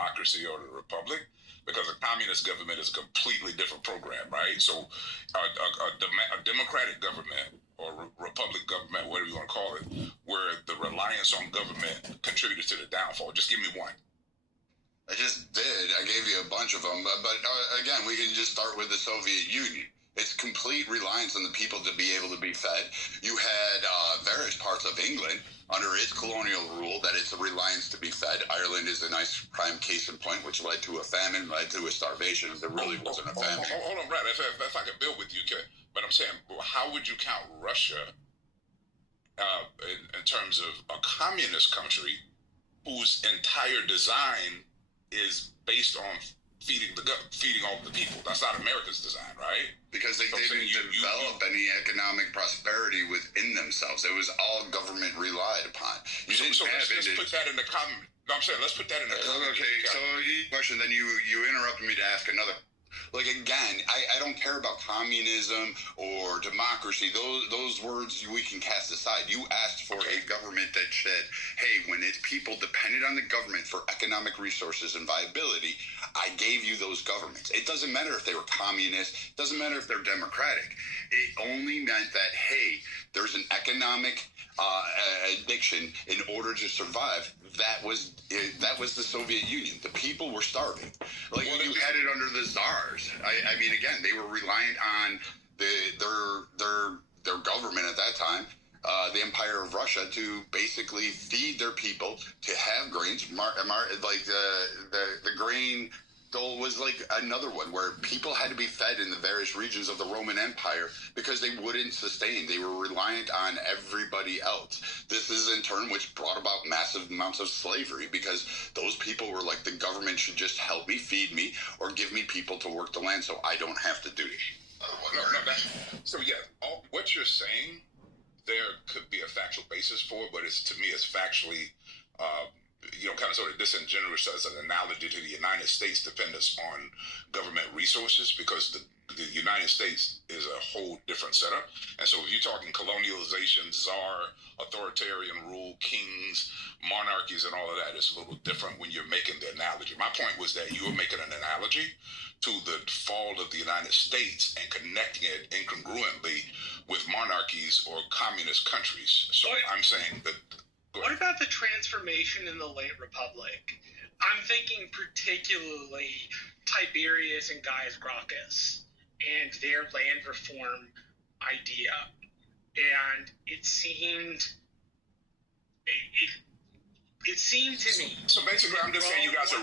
democracy or the republic, because a communist government is a completely different program, right? So a democratic government or republic government, whatever you want to call it, where the reliance on government contributes to the downfall. Just give me one. I just did. I gave you a bunch of them. But again, we can just start with the Soviet Union. It's complete reliance on the people to be able to be fed. You had various parts of England under its colonial rule that it's a reliance to be fed. Ireland is a nice prime case in point, which led to a famine, led to a starvation. There really wasn't a famine. Hold on, Brad. If I can build with you, okay? But I'm saying, how would you count Russia in terms of a communist country whose entire design is based on feeding all of the people? That's not America's design, right? Because they didn't develop any economic prosperity within themselves. It was all government relied upon. Let's put that in the common. No, I'm saying let's put that in the common. Okay, so question. Then you interrupted me to ask another. Like, again, I don't care about communism or democracy. Those words we can cast aside. You asked for a government that said, hey, when its people depended on the government for economic resources and viability, I gave you those governments. It doesn't matter if they were communist. It doesn't matter if they're democratic. It only meant that, hey, there's an economic addiction in order to survive. That was the Soviet Union. The people were starving. Like, you had it under the czars. I mean, again, they were reliant on their government at that time, the Empire of Russia, to basically feed their people, to have grains. Like the grain dole was like another one where people had to be fed in the various regions of the Roman Empire because they wouldn't sustain. They were reliant on everybody else. This is in turn which brought about massive amounts of slavery, because those people were like, the government should just help me, feed me, or give me people to work the land so I don't have to do it. So yeah, what you're saying, there could be a factual basis for it, but to me it's factually kind of sort of disingenuous as an analogy to the United States dependence on government resources, because the United States is a whole different setup. And so if you're talking colonialization, czar, authoritarian rule, kings, monarchies, and all of that, it's a little different when you're making the analogy. My point was that you were making an analogy to the fall of the United States and connecting it incongruently with monarchies or communist countries. So I'm saying that. What about the transformation in the late Republic? I'm thinking particularly Tiberius and Gaius Gracchus and their land reform idea. And it seemed to me. So basically, I'm just saying you guys are